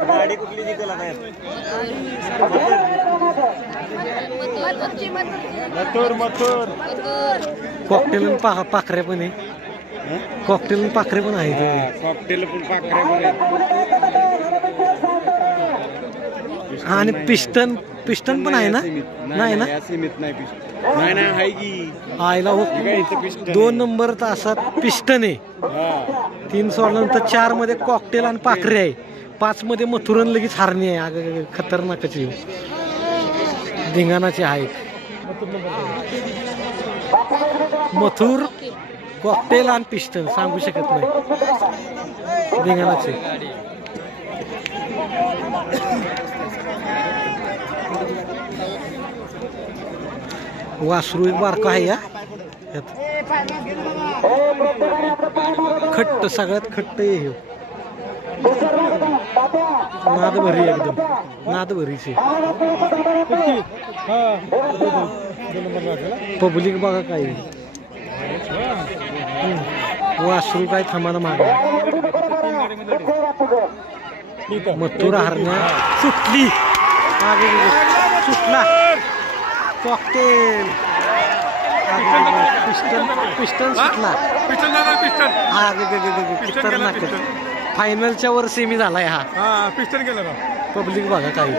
गाडी कुठली जिंकला मथुर मथुर. कॉकटेल आणि पा पाखऱ्या पण आहे. कॉकटेल आणि पाखरे पण आहेत. कॉकटेल पण पाकऱ्या पण आहेत. आणि पिस्टन पिस्टन पण आहे ना. नाही ना? सीमित नाही पिस्टन. नाही नाही आहे की. आयला हो दोन नंबर तासात पिस्टन आहे. हा. तीन सोडल्यानंतर चारमध्ये कॉकटेल आणि पाखरे आहे. पाच मध्ये लगेच हारणी आहे. अगं खतरनाकची आहे. धिंगाणाचे आहे मथुर कॉकटेल आणि पिस्टन सांगू शकत नाही. धिंगाणाचे. वासरू एक बारका आहे या. यात. खट्ट सगळ्यात खट्ट हे. नाद भरी एकदम. नाद भरीचे पब्लिक बघा काय. वासरू काय थांबाना माग मथुर हरण्या सुटली. सुटला. कॉकटेल. पिस्टन पिस्टन सुटला. Piston piston. हा गे गे गे गे गे. Piston piston. फायनलच्या वर सेमी झालाय हा. हा पिस्टन ना पब्लिक बघा काही.